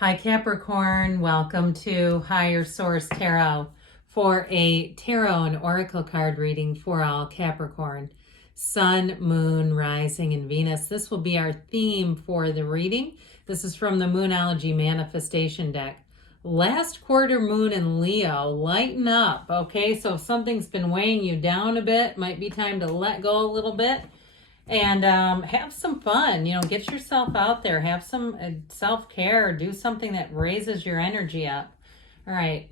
Hi Capricorn, welcome to Higher Source Tarot for a tarot and oracle card reading for all Capricorn. Sun, Moon, Rising, and Venus. This will be our theme for the reading. This is from the Moonology Manifestation deck. Last quarter moon in Leo, lighten up, okay? So if something's been weighing you down a bit, might be time to let go a little bit. And have some fun, get yourself out there, have some self-care, do something that raises your energy up. All right,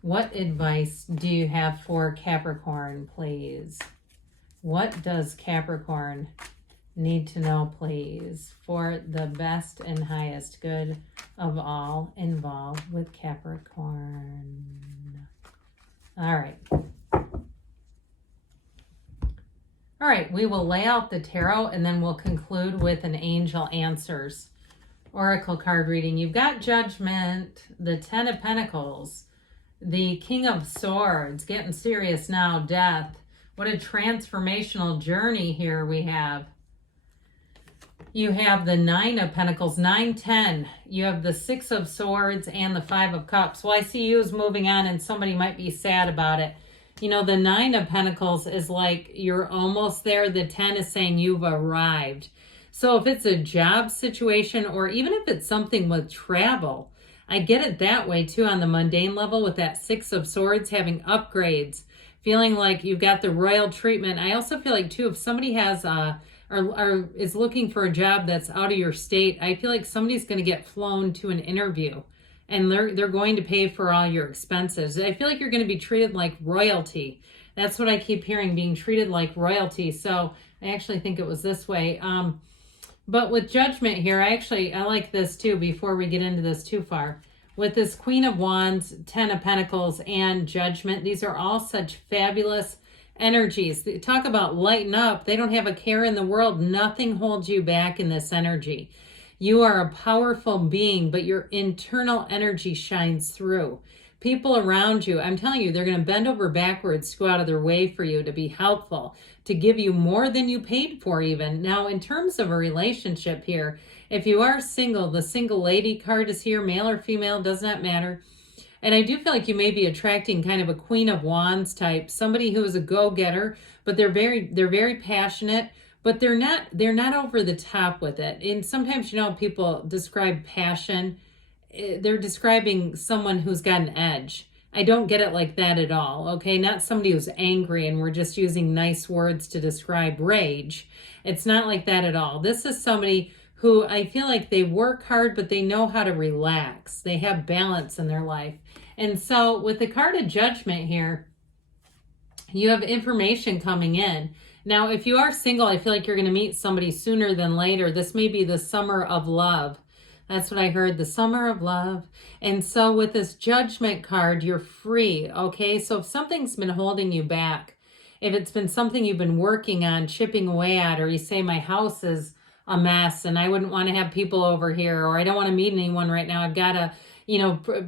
what advice do you have for Capricorn, please? What does Capricorn need to know, please, for the best and highest good of all involved with Capricorn? All right. All right, we will lay out the tarot and then we'll conclude with an angel answers oracle card reading. You've got Judgment, the Ten of Pentacles, the King of Swords, getting serious now, Death. What a transformational journey here we have. You have the Nine of Pentacles, 9, 10. You have the Six of Swords and the Five of Cups. Well, I see you as moving on and somebody might be sad about it. The Nine of Pentacles is like you're almost there. The 10 is saying you've arrived. So if it's a job situation or even if it's something with travel, I get it that way too on the mundane level with that Six of Swords having upgrades, feeling like you've got the royal treatment. I also feel like too, if somebody has or is looking for a job that's out of your state, I feel like somebody's going to get flown to an interview. And they're going to pay for all your expenses. I feel like you're going to be treated like royalty. That's what I keep hearing, being treated like royalty. So I actually think it was this way. But with Judgment here, I like this too before we get into this too far. With this Queen of Wands, Ten of Pentacles, and Judgment, these are all such fabulous energies. They talk about lighten up. They don't have a care in the world. Nothing holds you back in this energy. You are a powerful being, but your internal energy shines through. People around you, I'm telling you, they're going to bend over backwards to go out of their way for you, to be helpful, to give you more than you paid for even. Now, in terms of a relationship here, if you are single, the single lady card is here, male or female, does not matter. And I do feel like you may be attracting kind of a Queen of Wands type, somebody who is a go-getter, but they're very passionate. But they're not over the top with it. And sometimes, people describe passion. They're describing someone who's got an edge. I don't get it like that at all, okay? Not somebody who's angry and we're just using nice words to describe rage. It's not like that at all. This is somebody who I feel like they work hard, but they know how to relax. They have balance in their life. And so with the card of Judgment here, you have information coming in. Now, if you are single, I feel like you're going to meet somebody sooner than later. This may be the summer of love. That's what I heard, the summer of love. And so with this Judgment card, you're free, okay? So if something's been holding you back, if it's been something you've been working on, chipping away at, or you say, my house is a mess and I wouldn't want to have people over here, or I don't want to meet anyone right now. I've got to,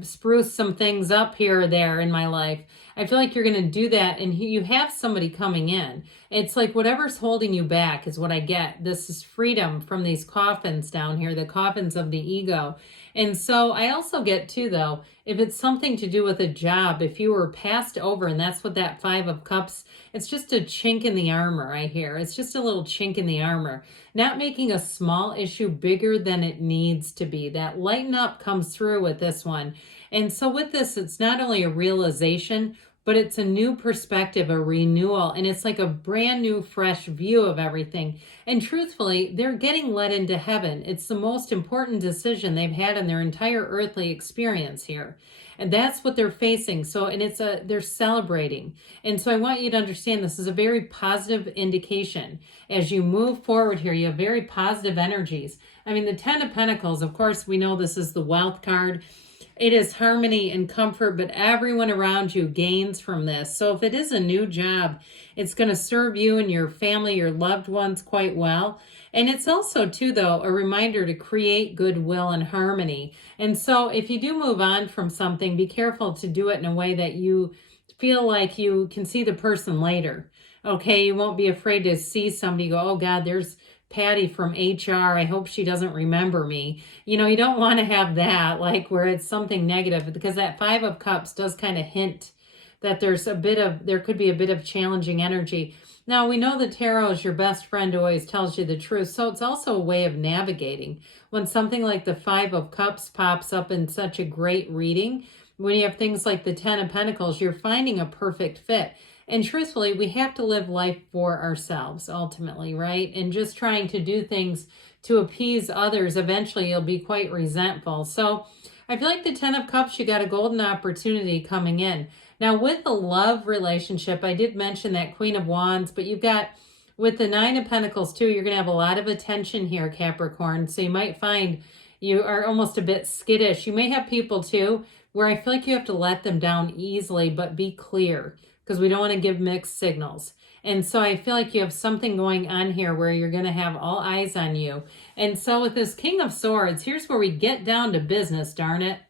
spruce some things up here or there in my life. I feel like you're going to do that and you have somebody coming in. It's like whatever's holding you back is what I get. This is freedom from these coffins down here, the coffins of the ego. And so I also get too, though, if it's something to do with a job, if you were passed over, and that's what that Five of Cups, it's just a chink in the armor, I hear. It's just a little chink in the armor. Not making a small issue bigger than it needs to be. That lighten up comes through with this one. And so with this, it's not only a realization, but it's a new perspective, a renewal, and it's like a brand new, fresh view of everything. And truthfully, they're getting led into heaven. It's the most important decision they've had in their entire earthly experience here. And that's what they're facing. So, and they're celebrating. And so I want you to understand this is a very positive indication. As you move forward here, you have very positive energies. I mean, the Ten of Pentacles, of course, we know this is the wealth card. It is harmony and comfort, but everyone around you gains from this. So if it is a new job, it's going to serve you and your family, your loved ones quite well. And it's also, too, though, a reminder to create goodwill and harmony. And so if you do move on from something, be careful to do it in a way that you feel like you can see the person later. Okay, you won't be afraid to see somebody go, oh, God, there's Patty from HR, I hope she doesn't remember me. You don't want to have that, like where it's something negative, because that Five of Cups does kind of hint that there could be a bit of challenging energy. Now, we know the tarot is your best friend who always tells you the truth, so it's also a way of navigating. When something like the Five of Cups pops up in such a great reading, when you have things like the Ten of Pentacles, you're finding a perfect fit. And truthfully, we have to live life for ourselves ultimately, right? And just trying to do things to appease others, eventually you'll be quite resentful. So I feel like the Ten of Cups, you got a golden opportunity coming in. Now with the love relationship, I did mention that Queen of Wands, but you've got, with the Nine of Pentacles too, you're going to have a lot of attention here, Capricorn. So you might find you are almost a bit skittish. You may have people too where I feel like you have to let them down easily, but be clear, because we don't want to give mixed signals. And so I feel like you have something going on here where you're going to have all eyes on you. And so with this King of Swords, here's where we get down to business, darn it.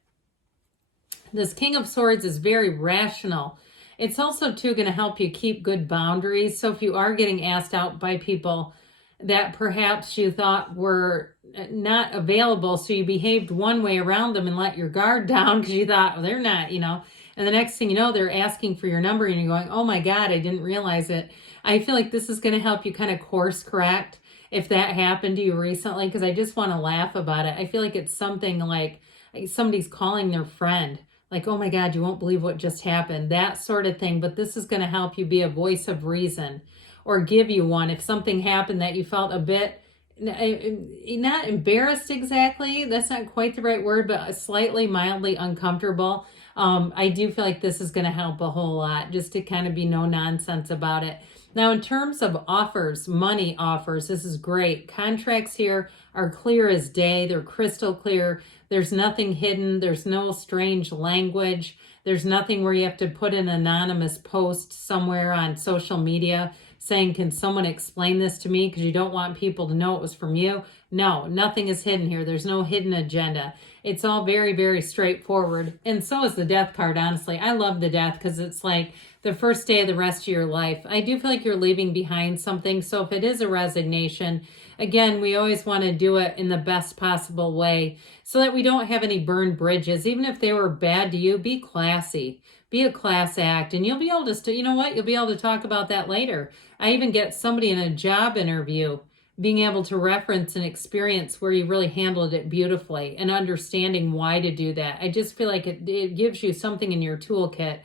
This King of Swords is very rational. It's also, too, going to help you keep good boundaries. So if you are getting asked out by people that perhaps you thought were not available, so you behaved one way around them and let your guard down because you thought, well, they're not, and the next thing you know, they're asking for your number and you're going, oh my God, I didn't realize it. I feel like this is going to help you kind of course correct if that happened to you recently, because I just want to laugh about it. I feel like it's something like somebody's calling their friend, like, oh my God, you won't believe what just happened, that sort of thing. But this is going to help you be a voice of reason, or give you one if something happened that you felt a bit, not embarrassed exactly, that's not quite the right word, but slightly, mildly uncomfortable. I do feel like this is going to help a whole lot, just to kind of be no nonsense about it. Now, in terms of offers, money offers, this is great. Contracts here are clear as day. They're crystal clear. There's nothing hidden. There's no strange language. There's nothing where you have to put an anonymous post somewhere on social media saying, can someone explain this to me? Because you don't want people to know it was from you. No, nothing is hidden here. There's no hidden agenda. It's all very, very straightforward. And so is the Death card, honestly. I love the Death because it's like the first day of the rest of your life. I do feel like you're leaving behind something. So if it is a resignation, again, we always want to do it in the best possible way so that we don't have any burned bridges. Even if they were bad to you, be classy. Be a class act, and you'll be able to, you know what? You'll be able to talk about that later. I even get somebody in a job interview being able to reference an experience where you really handled it beautifully and understanding why to do that. I just feel like it gives you something in your toolkit,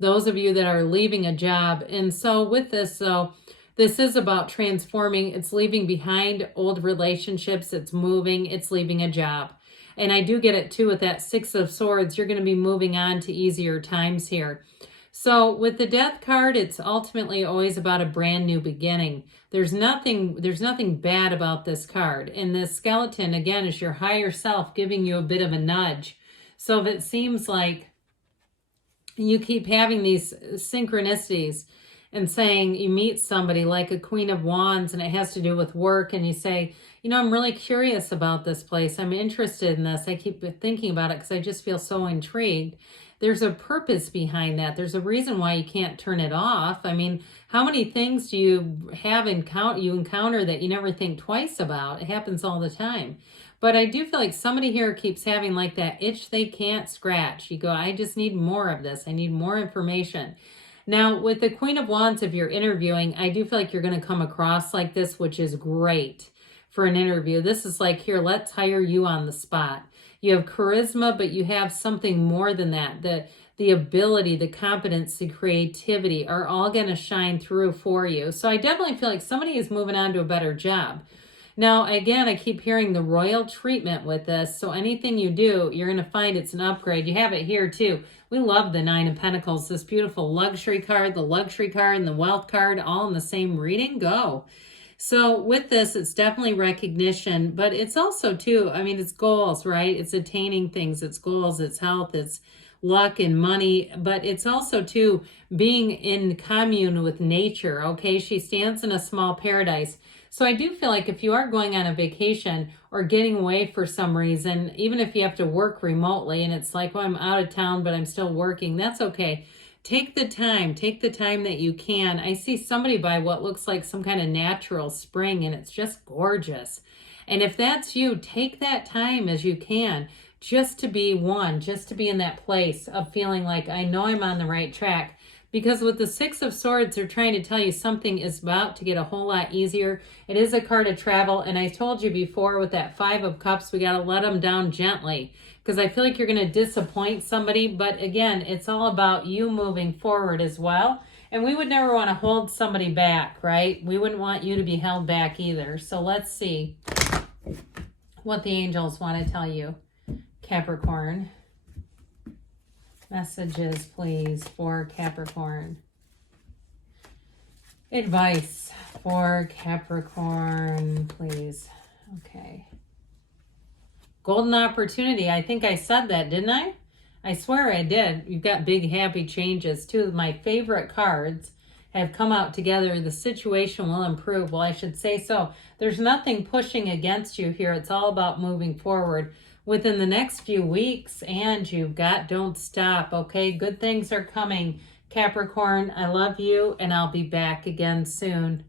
those of you that are leaving a job. And so with this, though, this is about transforming. It's leaving behind old relationships. It's moving. It's leaving a job. And I do get it too with that Six of Swords. You're going to be moving on to easier times here. So with the Death card, it's ultimately always about a brand new beginning. There's nothing bad about this card. And this skeleton, again, is your higher self giving you a bit of a nudge. So if it seems like you keep having these synchronicities and saying you meet somebody like a Queen of Wands and it has to do with work, and you say, I'm really curious about this place. I'm interested in this. I keep thinking about it because I just feel so intrigued. There's a purpose behind that. There's a reason why you can't turn it off. I mean, how many things do you encounter that you never think twice about? It happens all the time. But I do feel like somebody here keeps having like that itch they can't scratch. You go, I just need more of this. I need more information. Now, with the Queen of Wands, if you're interviewing, I do feel like you're going to come across like this, which is great for an interview. This is like, here, let's hire you on the spot. You have charisma, but you have something more than that. The ability, the competence, the creativity are all going to shine through for you. So I definitely feel like somebody is moving on to a better job. Now, again, I keep hearing the royal treatment with this. So anything you do, you're going to find it's an upgrade. You have it here too. We love the Nine of Pentacles, this beautiful luxury card, the luxury card, and the wealth card, all in the same reading. Go. So with this, it's definitely recognition, but it's also too, it's goals, right? It's attaining things, it's goals, it's health, it's luck and money, but it's also too being in commune with nature, okay? She stands in a small paradise. So I do feel like if you are going on a vacation or getting away for some reason, even if you have to work remotely and it's like, well, I'm out of town, but I'm still working, that's okay. Take the time that you can. I see somebody by what looks like some kind of natural spring, and it's just gorgeous. And if that's you, take that time as you can just to be one, just to be in that place of feeling like, I know I'm on the right track. Because with the Six of Swords, they're trying to tell you something is about to get a whole lot easier. It is a card of travel. And I told you before with that Five of Cups, we got to let them down gently. Because I feel like you're going to disappoint somebody. But again, it's all about you moving forward as well. And we would never want to hold somebody back, right? We wouldn't want you to be held back either. So let's see what the angels want to tell you, Capricorn. Messages, please, for Capricorn. Advice for Capricorn, please. Okay. Golden opportunity. I think I said that, didn't I? I swear I did. You've got big, happy changes. Two of my favorite cards have come out together. The situation will improve. Well, I should say so. There's nothing pushing against you here. It's all about moving forward within the next few weeks, and you've got don't stop, okay? Good things are coming, Capricorn. I love you, and I'll be back again soon.